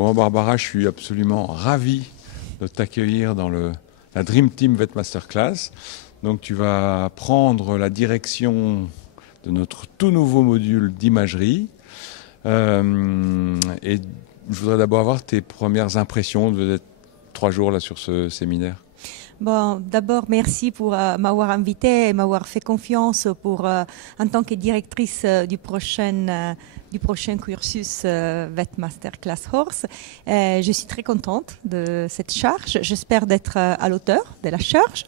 Bon, Barbara, je suis absolument ravi de t'accueillir dans la Dream Team VET Masterclass. Donc, tu vas prendre la direction de notre tout nouveau module d'imagerie. Et je voudrais d'abord avoir tes premières impressions d'être 3 jours là sur ce séminaire. Bon, d'abord, merci pour m'avoir invité et m'avoir fait confiance pour, en tant que directrice du prochain cursus VET Masterclass Horse. Je suis très contente de cette charge. J'espère d'être à l'auteur de la charge.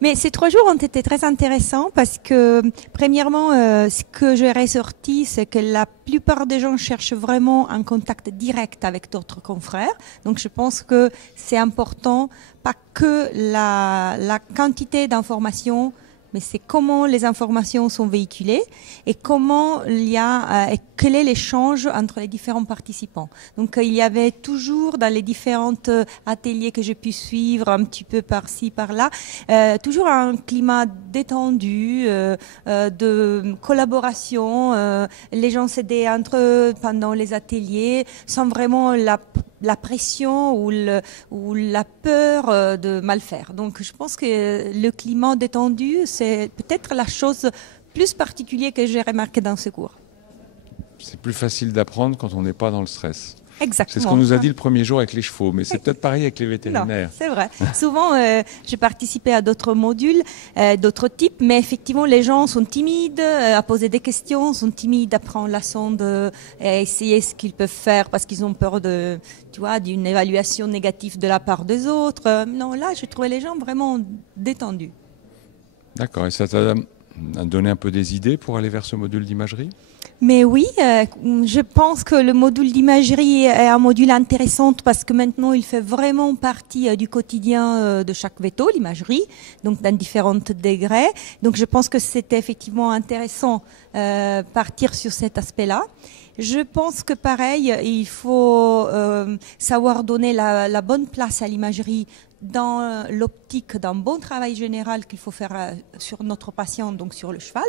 Mais ces 3 jours ont été très intéressants parce que, premièrement, ce que j'ai ressorti, c'est que la plupart des gens cherchent vraiment un contact direct avec d'autres confrères. Donc, je pense que c'est important, pas que la quantité d'informations, mais c'est comment les informations sont véhiculées et comment il y a quel est l'échange entre les différents participants. Donc il y avait toujours dans les différents ateliers que j'ai pu suivre un petit peu par-ci par-là, toujours un climat détendu de collaboration. Les gens s'aidaient entre eux pendant les ateliers sans vraiment la pression ou la peur de mal faire. Donc je pense que le climat détendu, c'est peut-être la chose plus particulière que j'ai remarqué dans ce cours. C'est plus facile d'apprendre quand on n'est pas dans le stress. Exactement. C'est ce qu'on nous a dit le premier jour avec les chevaux, mais c'est peut-être pareil avec les vétérinaires. Non, c'est vrai. Souvent, j'ai participé à d'autres modules, d'autres types, mais effectivement, les gens sont timides à poser des questions, sont timides à prendre la sonde et essayer ce qu'ils peuvent faire parce qu'ils ont peur d'une évaluation négative de la part des autres. Non, là, je trouvais les gens vraiment détendus. D'accord. Et ça t'a donné un peu des idées pour aller vers ce module d'imagerie ? Mais oui, je pense que le module d'imagerie est un module intéressant parce que maintenant il fait vraiment partie du quotidien de chaque véto, l'imagerie, donc dans différents degrés. Donc je pense que c'était effectivement intéressant partir sur cet aspect-là. Je pense que pareil, il faut savoir donner la bonne place à l'imagerie dans l'optique d'un bon travail général qu'il faut faire sur notre patient, donc sur le cheval.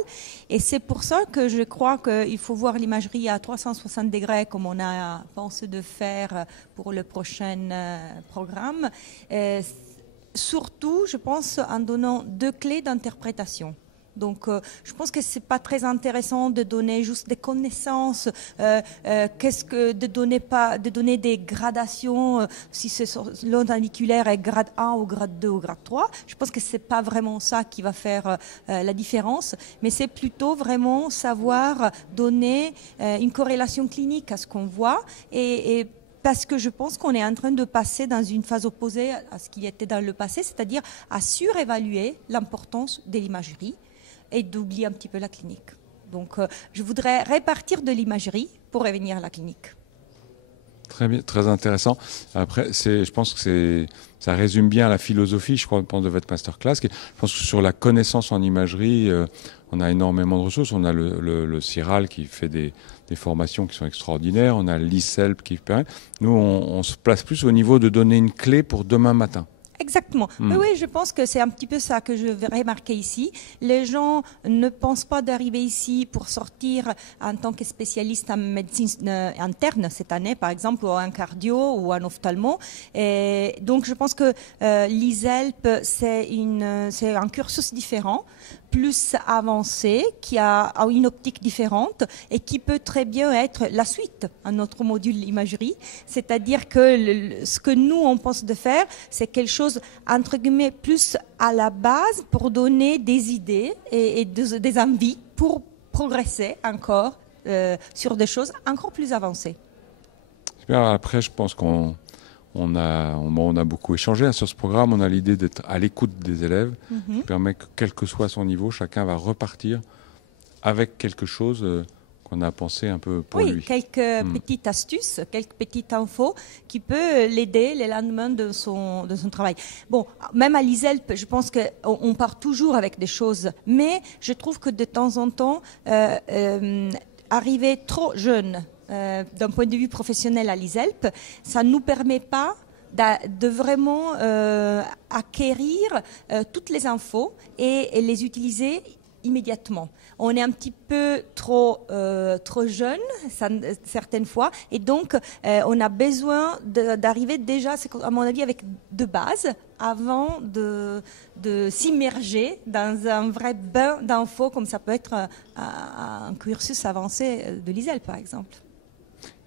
Et c'est pour ça que je crois qu'il faut voir l'imagerie à 360 degrés comme on a pensé de faire pour le prochain programme. Surtout, je pense, en donnant 2 clés d'interprétation. Donc, je pense que c'est pas très intéressant de donner juste des connaissances, de donner des gradations, si c'est l'onde auriculaire est grade 1 ou grade 2 ou grade 3. Je pense que c'est pas vraiment ça qui va faire la différence, mais c'est plutôt vraiment savoir donner une corrélation clinique à ce qu'on voit et parce que je pense qu'on est en train de passer dans une phase opposée à ce qui était dans le passé, c'est-à-dire à surévaluer l'importance de l'imagerie et d'oublier un petit peu la clinique. Donc, je voudrais répartir de l'imagerie pour revenir à la clinique. Très bien, très intéressant. Après, je pense que ça résume bien la philosophie, je crois, de votre masterclass. Je pense que sur la connaissance en imagerie, on a énormément de ressources. On a le CIRAL qui fait des formations qui sont extraordinaires. On a l'ISELP qui permet. Nous, on se place plus au niveau de donner une clé pour demain matin. Exactement. Oui, je pense que c'est un petit peu ça que je vais remarquer ici. Les gens ne pensent pas d'arriver ici pour sortir en tant que spécialiste en médecine interne cette année, par exemple, ou en cardio ou en ophtalmo. Et donc, je pense que l'ISELP, c'est un cursus différent, plus avancé, qui a une optique différente et qui peut très bien être la suite à notre module imagerie. C'est-à-dire que ce que nous, on pense de faire, c'est quelque chose, entre guillemets, plus à la base pour donner des idées et des envies pour progresser encore sur des choses encore plus avancées. Super. Après, je pense qu'on a beaucoup échangé sur ce programme. On a l'idée d'être à l'écoute des élèves, qui permet que, quel que soit son niveau, chacun va repartir avec quelque chose qu'on a pensé un peu pour lui. Oui, quelques petites astuces, quelques petites infos qui peuvent l'aider le lendemain de son travail. Bon, même à l'ISELP, je pense qu'on part toujours avec des choses, mais je trouve que de temps en temps, arriver trop jeune, d'un point de vue professionnel à l'ISELP, ça ne nous permet pas de vraiment acquérir toutes les infos et les utiliser immédiatement. On est un petit peu trop jeune certaines fois, et donc on a besoin d'arriver déjà, à mon avis, avec de base avant de s'immerger dans un vrai bain d'infos comme ça peut être un cursus avancé de l'ISEL par exemple.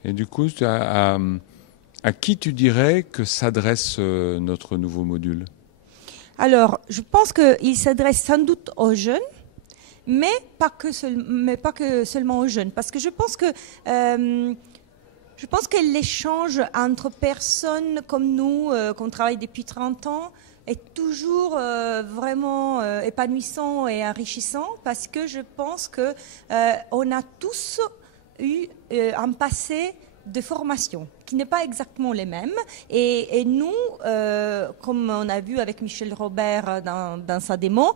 Et du coup, à qui tu dirais que s'adresse notre nouveau module? Alors, je pense qu'il s'adresse sans doute aux jeunes, mais pas que seulement aux jeunes, parce que je pense que l'échange entre personnes comme nous, qu'on travaille depuis 30 ans, est toujours vraiment épanouissant et enrichissant, parce que je pense que on a tous eu un passé de formation qui n'est pas exactement les mêmes, et nous, comme on a vu avec Michel Robert dans sa démo,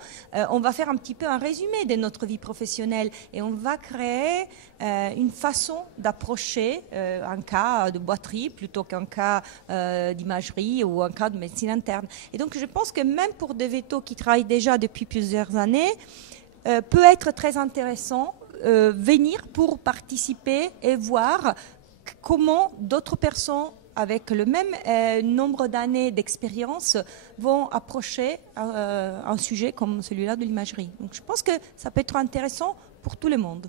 on va faire un petit peu un résumé de notre vie professionnelle, et on va créer une façon d'approcher un cas de boîterie plutôt qu'un cas d'imagerie ou un cas de médecine interne. Et donc je pense que même pour des vétos qui travaillent déjà depuis plusieurs années, peut être très intéressant venir pour participer et voir comment d'autres personnes avec le même nombre d'années d'expérience vont approcher un sujet comme celui-là de l'imagerie. Donc je pense que ça peut être intéressant pour tout le monde.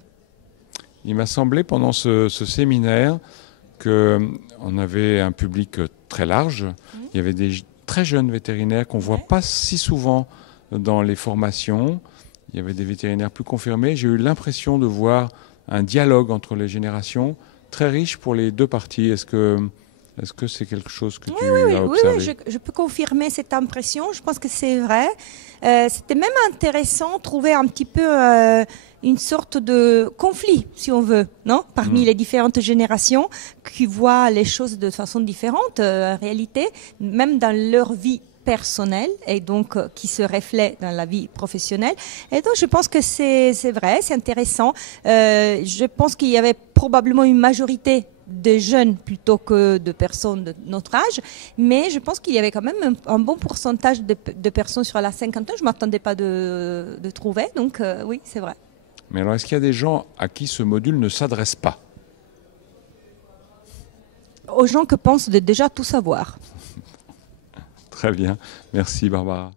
Il m'a semblé pendant ce séminaire qu'on avait un public très large. Il y avait des très jeunes vétérinaires qu'on ne voit pas si souvent dans les formations. Il y avait des vétérinaires plus confirmés. J'ai eu l'impression de voir un dialogue entre les générations très riche pour les deux parties. Est-ce que c'est quelque chose que tu as observé? Oui, je peux confirmer cette impression. Je pense que c'est vrai. C'était même intéressant de trouver un petit peu une sorte de conflit, si on veut, non, parmi les différentes générations qui voient les choses de façon différente, en réalité, même dans leur vie personnelle, et donc qui se reflète dans la vie professionnelle. Et donc je pense que c'est vrai, c'est intéressant. Je pense qu'il y avait probablement une majorité de jeunes plutôt que de personnes de notre âge, mais je pense qu'il y avait quand même un bon pourcentage de personnes sur la cinquantaine. Je ne m'attendais pas de trouver, donc oui, c'est vrai. Mais alors, est-ce qu'il y a des gens à qui ce module ne s'adresse pas? Aux gens qui pensent de déjà tout savoir. Très bien. Merci Barbara.